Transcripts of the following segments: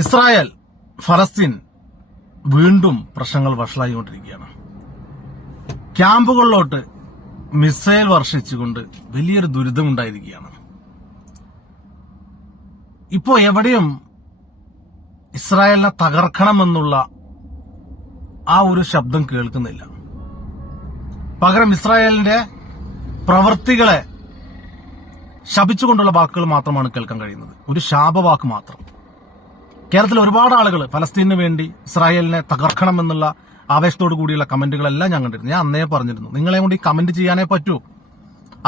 Israel ഫലസ്തീൻ വീണ്ടും പ്രശ്നങ്ങൾ വഷളായിക്കൊണ്ടിരിക്കുകയാണ്. ക്യാമ്പുകളിലോട്ട് മിസൈൽ വർഷിച്ചുകൊണ്ട് വലിയൊരു ദുരിതമുണ്ടായിരിക്കുകയാണ്. ഇപ്പോ എവിടെയും ഇസ്രായേലിനെ തകർക്കണമെന്നുള്ള ആ ഒരു ശബ്ദം കേൾക്കുന്നില്ല. പകരം ഇസ്രായേലിന്റെ പ്രവൃത്തികളെ ശപിച്ചുകൊണ്ടുള്ള വാക്കുകൾ മാത്രമാണ് കേൾക്കാൻ കഴിയുന്നത്. ഒരു ശാപവാക്ക് മാത്രം. കേരളത്തിൽ ഒരുപാട് ആളുകൾ ഫലസ്തീനു വേണ്ടി ഇസ്രായേലിനെ തകർക്കണമെന്നുള്ള ആവേശത്തോടു കൂടിയുള്ള കമന്റുകളെല്ലാം ഞാൻ കണ്ടിരുന്നു. ഞാൻ അന്നേ പറഞ്ഞിരുന്നു, നിങ്ങളെ കൊണ്ട് ഈ കമന്റ് ചെയ്യാനേ പറ്റൂ.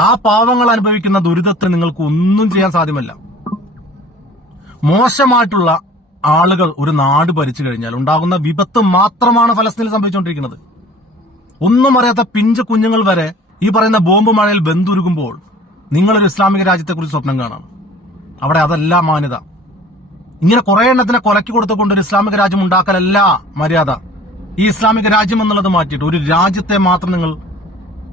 ആ പാവങ്ങൾ അനുഭവിക്കുന്ന ദുരിതത്തെ നിങ്ങൾക്ക് ഒന്നും ചെയ്യാൻ സാധ്യമല്ല. മോശമായിട്ടുള്ള ആളുകൾ ഒരു നാട് ഭരിച്ചു കഴിഞ്ഞാൽ ഉണ്ടാകുന്ന വിപത്ത് മാത്രമാണ് ഫലസ്തീനിൽ സംഭവിച്ചുകൊണ്ടിരിക്കുന്നത്. ഒന്നും അറിയാത്ത പിഞ്ച് കുഞ്ഞുങ്ങൾ വരെ ഈ പറയുന്ന ബോംബ് മഴയിൽ ബന്ധുരുകുമ്പോൾ നിങ്ങളൊരു ഇസ്ലാമിക രാജ്യത്തെക്കുറിച്ച് സ്വപ്നം കാണാം. അവിടെ അതല്ല മാന്യത. ഇങ്ങനെ കുറെ എണ്ണത്തിനെ കൊലക്കി കൊടുത്തുകൊണ്ട് ഒരു ഇസ്ലാമിക രാജ്യം ഉണ്ടാക്കലല്ല മര്യാദ. ഈ ഇസ്ലാമിക രാജ്യം എന്നുള്ളത് മാറ്റിയിട്ട് ഒരു രാജ്യത്തെ മാത്രം നിങ്ങൾ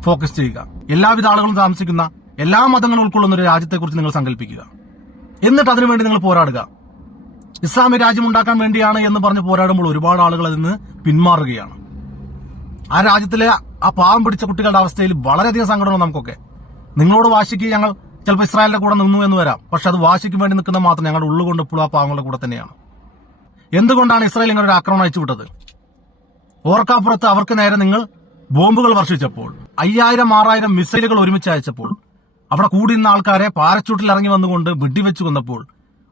ഫോക്കസ് ചെയ്യുക. എല്ലാവിധ ആളുകളും താമസിക്കുന്ന എല്ലാ മതങ്ങളും ഉൾക്കൊള്ളുന്ന ഒരു രാജ്യത്തെക്കുറിച്ച് നിങ്ങൾ സങ്കല്പിക്കുക. എന്നിട്ട് അതിനുവേണ്ടി നിങ്ങൾ പോരാടുക. ഇസ്ലാമിക രാജ്യം ഉണ്ടാക്കാൻ വേണ്ടിയാണ് എന്ന് പറഞ്ഞ് പോരാടുമ്പോൾ ഒരുപാട് ആളുകൾ അതിൽ നിന്ന് പിന്മാറുകയാണ്. ആ രാജ്യത്തിലെ ആ പാവം പിടിച്ച കുട്ടികളുടെ അവസ്ഥയിൽ വളരെയധികം സങ്കടമാണ് നമുക്കൊക്കെ. നിങ്ങളോട് വാശിക്ക് ഞങ്ങൾ ചിലപ്പോൾ ഇസ്രായേലിന്റെ കൂടെ നിന്നു എന്ന് വരാം. പക്ഷെ അത് വാശിക്ക് വേണ്ടി നിൽക്കുന്ന മാത്രം ഞങ്ങളുടെ ഉള്ളുകൊണ്ട് ഇപ്പോഴും ആ പാവങ്ങളുടെ കൂടെ തന്നെയാണ്. എന്തുകൊണ്ടാണ് ഇസ്രായേൽ ഇങ്ങനെ ഒരു ആക്രമണം അയച്ചുവിട്ടത്? ഓർക്കാപ്പുറത്ത് അവർക്ക് നേരെ നിങ്ങൾ ബോംബുകൾ വർഷിച്ചപ്പോൾ, 5000-6000 മിസൈലുകൾ ഒരുമിച്ച് അയച്ചപ്പോൾ, അവിടെ കൂടിയിരുന്ന ആൾക്കാരെ പാരച്ചൂട്ടിൽ ഇറങ്ങി വന്നുകൊണ്ട് വെടിവെച്ചു കൊന്നപ്പോൾ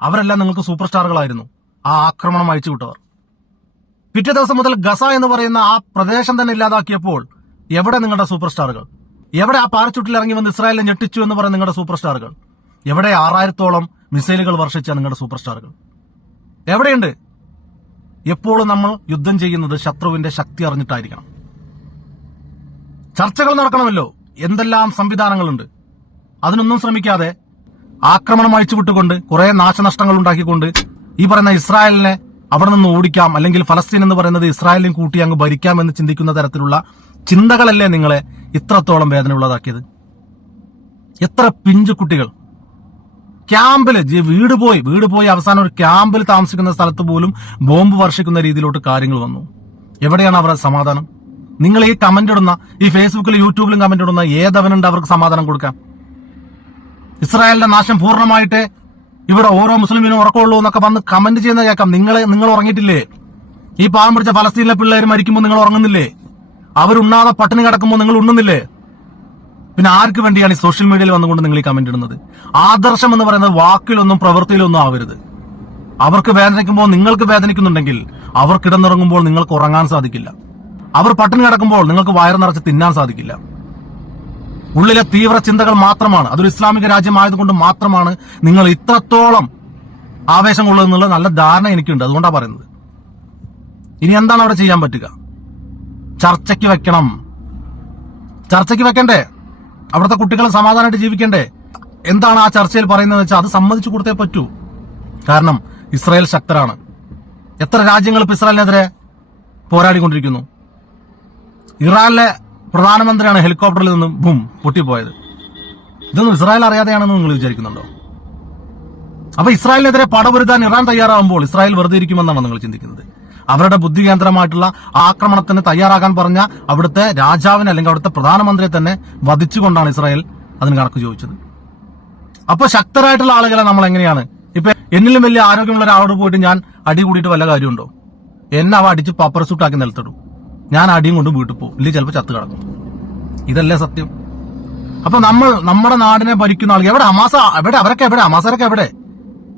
അവരെല്ലാം നിങ്ങൾക്ക് സൂപ്പർ സ്റ്റാറുകളായിരുന്നു. ആ ആക്രമണം അയച്ചുവിട്ടവർ. പിറ്റേ ദിവസം മുതൽ ഗസ എന്ന് പറയുന്ന ആ പ്രദേശം തന്നെ ഇല്ലാതാക്കിയപ്പോൾ എവിടെ നിങ്ങളുടെ സൂപ്പർ സ്റ്റാറുകൾ? എവിടെ ആ പാരച്ചൂട്ടിൽ ഇറങ്ങി വന്ന് ഇസ്രായേലിനെ ഞെട്ടിച്ചു എന്ന് പറയുന്ന നിങ്ങളുടെ സൂപ്പർ സ്റ്റാറുകൾ? എവിടെ 6000-ഓളം മിസൈലുകൾ വർഷിച്ച നിങ്ങളുടെ സൂപ്പർ സ്റ്റാറുകൾ എവിടെയുണ്ട്? എപ്പോഴും നമ്മൾ യുദ്ധം ചെയ്യുന്നത് ശത്രുവിന്റെ ശക്തി അറിഞ്ഞിട്ടായിരിക്കണം. ചർച്ചകൾ നടക്കണമല്ലോ. എന്തെല്ലാം സംവിധാനങ്ങളുണ്ട്. അതിനൊന്നും ശ്രമിക്കാതെ ആക്രമണം അഴിച്ചുവിട്ടുകൊണ്ട് കുറെ നാശനഷ്ടങ്ങൾ ഉണ്ടാക്കിക്കൊണ്ട് ഈ പറയുന്ന ഇസ്രായേലിനെ അവിടെ നിന്ന് ഓടിക്കാം, അല്ലെങ്കിൽ ഫലസ്തീൻ എന്ന് പറയുന്നത് ഇസ്രായേലിനെ കൂട്ടി അങ്ങ് ഭരിക്കാം എന്ന് ചിന്തിക്കുന്ന തരത്തിലുള്ള ചിന്തകളല്ലേ നിങ്ങളെ ഇത്രത്തോളം വേദന ഉള്ളതാക്കിയത്? എത്ര പിഞ്ചു കുട്ടികൾ ക്യാമ്പില് വീട് പോയി അവസാനം ഒരു ക്യാമ്പിൽ താമസിക്കുന്ന സ്ഥലത്ത് പോലും ബോംബ് വർഷിക്കുന്ന രീതിയിലോട്ട് കാര്യങ്ങൾ വന്നു. എവിടെയാണ് അവരുടെ സമാധാനം? നിങ്ങൾ ഈ കമന്റ് ഇടുന്ന, ഈ ഫേസ്ബുക്കിലും യൂട്യൂബിലും കമന്റ് ഇടുന്ന ഏതവനുണ്ട് അവർക്ക് സമാധാനം കൊടുക്കാൻ? ഇസ്രായേലിന്റെ നാശം പൂർണ്ണമായിട്ട് ഇവിടെ ഓരോ മുസ്ലിമിനും ഉറക്കമുള്ളൂ എന്നൊക്കെ വന്ന് കമന്റ് ചെയ്യുന്ന കേൾക്കാം. നിങ്ങൾ ഉറങ്ങിയിട്ടില്ലേ? ഈ പാവം പിടിച്ച ഫലസ്തീനിലെ പിള്ളേർ മരിക്കുമ്പോൾ നിങ്ങൾ ഉറങ്ങുന്നില്ലേ? അവരുണ്ണാതെ പട്ടിണി കിടക്കുമ്പോൾ നിങ്ങൾ ഉണ്ണുന്നില്ലേ? പിന്നെ ആർക്ക് വേണ്ടിയാണ് ഈ സോഷ്യൽ മീഡിയയിൽ വന്നുകൊണ്ട് നിങ്ങൾ ഈ കമന്റ് ഇടുന്നത്? ആദർശം എന്ന് പറയുന്നത് വാക്കിലൊന്നും പ്രവൃത്തിയിലൊന്നും ആവരുത്. അവർക്ക് വേദനിക്കുമ്പോൾ നിങ്ങൾക്ക് വേദനിക്കുന്നുണ്ടെങ്കിൽ അവർ കിടന്നുറങ്ങുമ്പോൾ നിങ്ങൾക്ക് ഉറങ്ങാൻ സാധിക്കില്ല. അവർ പട്ടിണി കിടക്കുമ്പോൾ നിങ്ങൾക്ക് വയറ് നിറച്ച് തിന്നാൻ സാധിക്കില്ല. ഉള്ളിലെ തീവ്ര ചിന്തകൾ മാത്രമാണ്, അതൊരു ഇസ്ലാമിക രാജ്യമായതുകൊണ്ട് മാത്രമാണ് നിങ്ങൾ ഇത്രത്തോളം ആവേശം കൊള്ളുന്നുള്ള നല്ല ധാരണ എനിക്കുണ്ട്. അതുകൊണ്ടാണ് പറയുന്നത്. ഇനി എന്താണ് അവിടെ ചെയ്യാൻ പറ്റുക? ചർച്ചയ്ക്ക് വെക്കണം. ചർച്ചയ്ക്ക് വെക്കണ്ടേ? അവിടുത്തെ കുട്ടികൾ സമാധാനമായിട്ട് ജീവിക്കണ്ടേ? എന്താണ് ആ ചർച്ചയിൽ പറയുന്നത് വെച്ചാൽ അത് സമ്മതിച്ചു കൊടുത്തേ പറ്റൂ. കാരണം ഇസ്രായേൽ ശക്തരാണ്. എത്ര രാജ്യങ്ങൾ ഇപ്പൊ ഇസ്രായേലിനെതിരെ പോരാടിക്കൊണ്ടിരിക്കുന്നു. ഇറാനിലെ പ്രധാനമന്ത്രിയാണ് ഹെലികോപ്റ്ററിൽ നിന്നും പൊട്ടിപ്പോയത്. ഇതൊന്നും ഇസ്രായേൽ അറിയാതെയാണെന്ന് നിങ്ങൾ വിചാരിക്കുന്നുണ്ടോ? അപ്പൊ ഇസ്രായേലിനെതിരെ പടപൊരുതാൻ ഇറാൻ തയ്യാറാകുമ്പോൾ ഇസ്രായേൽ വെറുതെ ഇരിക്കുമെന്നാണ് നിങ്ങൾ ചിന്തിക്കുന്നത്? അവരുടെ ബുദ്ധി കേന്ദ്രമായിട്ടുള്ള ആക്രമണത്തിന് തയ്യാറാകാൻ പറഞ്ഞ അവിടുത്തെ രാജാവിനെ അല്ലെങ്കിൽ അവിടുത്തെ പ്രധാനമന്ത്രിയെ തന്നെ വധിച്ചുകൊണ്ടാണ് ഇസ്രായേൽ അതിന് കണക്ക് ചോദിച്ചത്. അപ്പൊ ശക്തരായിട്ടുള്ള ആളുകളെ നമ്മൾ എങ്ങനെയാണ്? ഇപ്പൊ എന്നിലും വലിയ ആരോഗ്യമുള്ള ഒരാളോട് പോയിട്ട് ഞാൻ അടി കൂടിയിട്ട് വല്ല കാര്യമുണ്ടോ? എന്നെ അവ അടിച്ച് പപ്പർ സൂട്ടാക്കി നിലത്തിടും. ഞാൻ അടിയും കൊണ്ട് വീട്ടിൽ പോകും, ഇല്ലെങ്കിൽ ചിലപ്പോൾ ചത്ത് കിടക്കും. ഇതല്ലേ സത്യം? അപ്പൊ നമ്മുടെ നാടിനെ ഭരിക്കുന്ന ആളുകൾ എവിടെ? ഹമാസരൊക്കെ എവിടെ?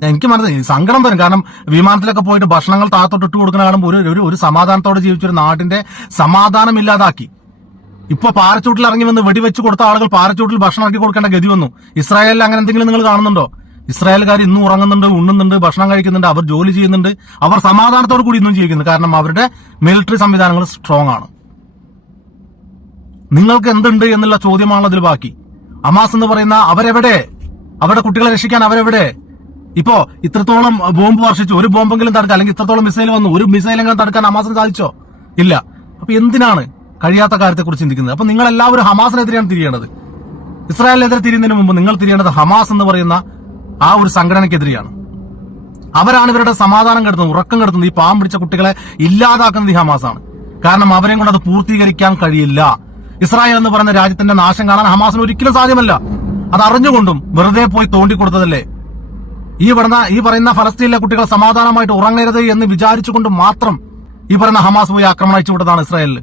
എനിക്ക് മനസ്സിലായി, സങ്കടം വരും. കാരണം വിമാനത്തിലൊക്കെ പോയിട്ട് ഭക്ഷണങ്ങൾ താത്തോട്ടിട്ട് കൊടുക്കുന്ന കാണുമ്പോൾ ഒരു സമാധാനത്തോടെ ജീവിച്ചൊരു നാടിന്റെ സമാധാനം ഇല്ലാതാക്കി. ഇപ്പൊ പാരച്ചൂട്ടിൽ ഇറങ്ങി വന്ന് വെടിവെച്ച് കൊടുത്ത ആളുകൾ പാരച്ചൂട്ടിൽ ഭക്ഷണം ഇറക്കി കൊടുക്കേണ്ട ഗതി വന്നു. ഇസ്രായേലിൽ അങ്ങനെ എന്തെങ്കിലും നിങ്ങൾ കാണുന്നുണ്ടോ? ഇസ്രായേൽക്കാർ ഇന്നും ഉറങ്ങുന്നുണ്ട്, ഉണ്ണുന്നുണ്ട്, ഭക്ഷണം കഴിക്കുന്നുണ്ട്, അവർ ജോലി ചെയ്യുന്നുണ്ട്, അവർ സമാധാനത്തോടു കൂടി ഇന്നും ജീവിക്കുന്നു. കാരണം അവരുടെ മിലിറ്ററി സംവിധാനങ്ങൾ സ്ട്രോങ് ആണ്. നിങ്ങൾക്ക് എന്തുണ്ട് എന്നുള്ള ചോദ്യമാണല്ലോ അതിൽ ബാക്കി. ഹമാസ് എന്ന് പറയുന്ന അവരെവിടെ? അവരുടെ കുട്ടികളെ രക്ഷിക്കാൻ അവരെവിടെ? ഇപ്പോ ഇത്രത്തോളം ബോംബ് വർഷിച്ചു, ഒരു ബോംബെങ്കിലും തടുക്കാൻ, അല്ലെങ്കിൽ ഇത്രത്തോളം മിസൈൽ വന്നു, ഒരു മിസൈലെങ്കിലും തടുക്കാൻ ഹമാസിന് സാധിച്ചോ? ഇല്ല. അപ്പൊ എന്തിനാണ് കഴിയാത്ത കാര്യത്തെക്കുറിച്ച് ചിന്തിക്കുന്നത്? അപ്പൊ നിങ്ങൾ എല്ലാവരും ഹമാസിനെതിരെയാണ് തിരിയേണ്ടത്. ഇസ്രായേലിനെതിരെ തിരിയുന്നതിന് മുമ്പ് നിങ്ങൾ തിരിയേണ്ടത് ഹമാസ് എന്ന് പറയുന്ന ആ ഒരു സംഘടനയ്ക്കെതിരെയാണ്. അവരാണ് ഇവരുടെ സമാധാനം കെടുത്തുന്നത്, ഉറക്കം കെടുത്തുന്നത്. ഈ പാവം പിടിച്ച കുട്ടികളെ ഇല്ലാതാക്കുന്നത് ഈ ഹമാസാണ്. കാരണം അവരെയും കൊണ്ട് അത് പൂർത്തീകരിക്കാൻ കഴിയില്ല. ഇസ്രായേൽ എന്ന് പറയുന്ന രാജ്യത്തിന്റെ നാശം കാണാൻ ഹമാസിന് ഒരിക്കലും സാധ്യമല്ല. അത് അറിഞ്ഞുകൊണ്ടും വെറുതെ പോയി തോണ്ടിക്കൊടുത്തതല്ലേ. ഈ പറയുന്ന ഫലസ്തീനിലെ കുട്ടികൾ സമാധാനമായിട്ട് ഉറങ്ങരുത് എന്ന് വിചാരിച്ചുകൊണ്ട് മാത്രം ഈ പറയുന്ന ഹമാസ് പോയി ആക്രമണം അയച്ചു വിട്ടതാണ് ഇസ്രായേലിൽ.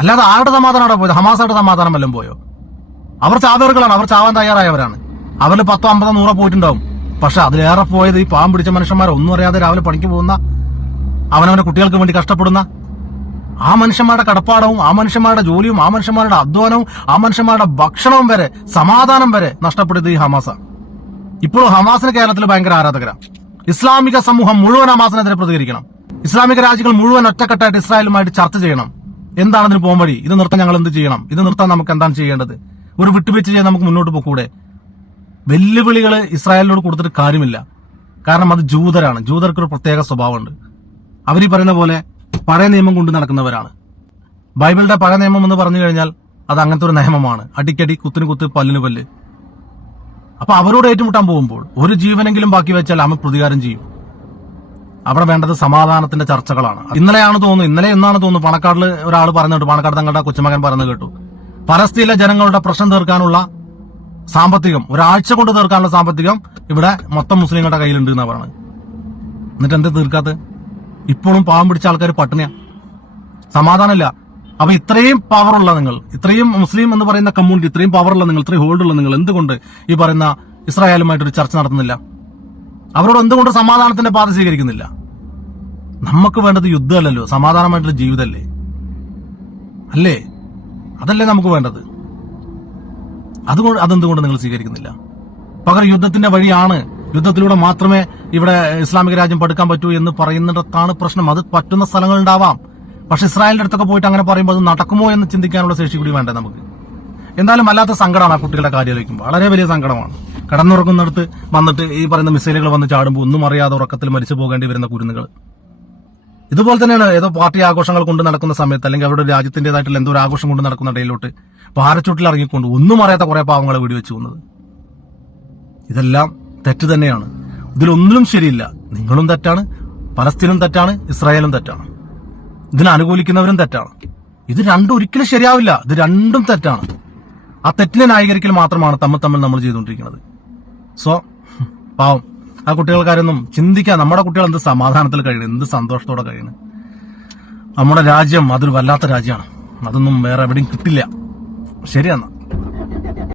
അല്ലാതെ ആരുടെ സമാധാനമാണ് പോയത്? ഹമാസായിട്ട് സമാധാനം വല്ലതും പോയോ? അവർ ചാവേറുകളാണ്, അവർ ചാവാൻ തയ്യാറായവരാണ്. അവരിൽ 10, 50, 100 പോയിട്ടുണ്ടാവും. പക്ഷെ അതിലേറെ പോയത് ഈ പാവം പിടിച്ച മനുഷ്യന്മാരെ ഒന്നും അറിയാതെ രാവിലെ പണിക്ക് പോകുന്ന, അവനവന്റെ കുട്ടികൾക്ക് വേണ്ടി കഷ്ടപ്പെടുന്ന ആ മനുഷ്യന്മാരുടെ കടപ്പാടവും ആ മനുഷ്യന്മാരുടെ ജോലിയും ആ മനുഷ്യന്മാരുടെ അധ്വാനവും ആ മനുഷ്യന്മാരുടെ ഭക്ഷണവും വരെ, സമാധാനം വരെ നഷ്ടപ്പെടുന്നത് ഈ ഹമാസാണ്. ഇപ്പോഴും ഹമാസിന് കേരളത്തിൽ ഭയങ്കര ആരാധകരാണ്. ഇസ്ലാമിക സമൂഹം മുഴുവൻ ഹമാസിനെതിരെ പ്രതികരിക്കണം. ഇസ്ലാമിക രാജ്യങ്ങൾ മുഴുവൻ ഒറ്റക്കെട്ടായിട്ട് ഇസ്രായേലുമായിട്ട് ചർച്ച ചെയ്യണം. എന്താണ് ഇതിന് പോകാൻ വഴി? ഇത് നിർത്താൻ ഞങ്ങൾ എന്ത് ചെയ്യണം? ഇത് നിർത്താൻ നമുക്ക് എന്താണ് ചെയ്യേണ്ടത്? ഒരു വിട്ടുവീഴ്ച ചെയ്യാൻ നമുക്ക് മുന്നോട്ട് പോകൂടെ? വെല്ലുവിളികൾ ഇസ്രായേലിനോട് കൊടുത്തിട്ട് കാര്യമില്ല. കാരണം അത് ജൂതരാണ്. ജൂതർക്കൊരു പ്രത്യേക സ്വഭാവമുണ്ട്. അവരീ പറയുന്ന പോലെ പഴയ നിയമം കൊണ്ട് നടക്കുന്നവരാണ്. ബൈബിളിന്റെ പഴയ നിയമം എന്ന് പറഞ്ഞു കഴിഞ്ഞാൽ അത് അങ്ങനത്തെ ഒരു നിയമമാണ്. അടിക്കടി, കുത്തിന് കുത്ത്, പല്ലിന് പല്ല്. അപ്പൊ അവരോട് ഏറ്റുമുട്ടാൻ പോകുമ്പോൾ ഒരു ജീവനെങ്കിലും ബാക്കി വെച്ചാൽ അവൻ പ്രതികാരം ചെയ്യും. അവിടെ വേണ്ടത് സമാധാനത്തിന്റെ ചർച്ചകളാണ്. ഇന്നലെ എന്നാണ് തോന്നുന്നു പാണക്കാടിൽ ഒരാൾ പറഞ്ഞിട്ട്, പാണക്കാട് തങ്ങളുടെ കൊച്ചുമകൻ പറഞ്ഞു കേട്ടു, പലസ്തീനിലെ ജനങ്ങളുടെ പ്രശ്നം തീർക്കാനുള്ള സാമ്പത്തികം, ഒരാഴ്ച കൊണ്ട് തീർക്കാനുള്ള സാമ്പത്തികം ഇവിടെ മൊത്തം മുസ്ലിങ്ങളുടെ കയ്യിലുണ്ട് എന്നാ പറയുന്നത്. എന്നിട്ട് എന്താ തീർക്കാത്തത്? ഇപ്പോഴും പാവം പിടിച്ച ആൾക്കാർ പട്ടിണിയാ, സമാധാനമില്ല. അപ്പൊ ഇത്രയും പവറുള്ള നിങ്ങൾ, ഇത്രയും മുസ്ലിം എന്ന് പറയുന്ന കമ്മ്യൂണിറ്റി, ഇത്രയും പവറുള്ള നിങ്ങൾ, ഇത്രയും ഹോൾഡുള്ള നിങ്ങൾ എന്തുകൊണ്ട് ഈ പറയുന്ന ഇസ്രായേലുമായിട്ടൊരു ചർച്ച നടത്തുന്നില്ല? അവരോട് എന്തുകൊണ്ട് സമാധാനത്തിന്റെ പാത സ്വീകരിക്കുന്നില്ല? നമുക്ക് വേണ്ടത് യുദ്ധമല്ലല്ലോ, സമാധാനമായിട്ടൊരു ജീവിതമല്ലേ? അല്ലേ? അതല്ലേ നമുക്ക് വേണ്ടത്? അതെന്തുകൊണ്ട് നിങ്ങൾ സ്വീകരിക്കുന്നില്ല? പകരം യുദ്ധത്തിന്റെ വഴിയാണ്, യുദ്ധത്തിലൂടെ മാത്രമേ ഇവിടെ ഇസ്ലാമിക രാജ്യം പടുക്കാൻ പറ്റൂ എന്ന് പറയുന്നിടത്താണ് പ്രശ്നം. അത് പറ്റുന്ന സ്ഥലങ്ങളുണ്ടാവാം. പക്ഷെ ഇസ്രായേലിന്റെ അടുത്തൊക്കെ പോയിട്ട് അങ്ങനെ പറയുമ്പോൾ അത് നടക്കുമോ എന്ന് ചിന്തിക്കാനുള്ള ശേഷി കൂടി വേണ്ടേ നമുക്ക്? എന്തായാലും വല്ലാത്ത സങ്കടമാണ് ആ കുട്ടികളുടെ കാര്യമായിരിക്കുമ്പോൾ. വളരെ വലിയ സങ്കടമാണ്. കടന്നുറങ്ങുന്നിടത്ത് വന്നിട്ട് ഈ പറയുന്ന മിസൈലുകൾ വന്ന് ചാടുമ്പോൾ ഒന്നും അറിയാതെ ഉറക്കത്തിൽ മരിച്ചു പോകേണ്ടി വരുന്ന കുരുന്നുകൾ. ഇതുപോലെ തന്നെയാണ് ഏതോ പാർട്ടി ആഘോഷങ്ങൾ കൊണ്ട് നടക്കുന്ന സമയത്ത്, അല്ലെങ്കിൽ അവരുടെ രാജ്യത്തിന്റേതായിട്ടുള്ള എന്തോ ഒരു ആഘോഷം കൊണ്ട് നടക്കുന്ന ഇടയിലോട്ട് പാരച്ചൂട്ടിൽ ഇറങ്ങിക്കൊണ്ട് ഒന്നും അറിയാത്ത കുറെ പാവങ്ങളെ വെടിവെച്ചു കൊന്നത്. ഇതെല്ലാം തെറ്റ് തന്നെയാണ്. ഇതിലൊന്നിലും ശരിയില്ല. നിങ്ങളും തെറ്റാണ്, പലസ്തീനും തെറ്റാണ്, ഇസ്രായേലും തെറ്റാണ്. ഇതിനെ അനുകൂലിക്കുന്നവരും തെറ്റാണ്. ഇത് രണ്ടും ഒരിക്കലും ശരിയാവില്ല. ഇത് രണ്ടും തെറ്റാണ്. ആ തെറ്റിനെ ന്യായീകരിക്കൽ മാത്രമാണ് തമ്മിൽ നമ്മൾ ചെയ്തുകൊണ്ടിരിക്കുന്നത്. സോ പാവം ആ കുട്ടികൾക്കാരൊന്നും ചിന്തിക്കാൻ, നമ്മുടെ കുട്ടികൾ എന്ത് സമാധാനത്തിൽ കഴിയണം, എന്ത് സന്തോഷത്തോടെ കഴിയണം. നമ്മുടെ രാജ്യം അതൊരു വല്ലാത്ത രാജ്യമാണ്. അതൊന്നും വേറെ എവിടെയും കിട്ടില്ല. ശരിയെന്നാ.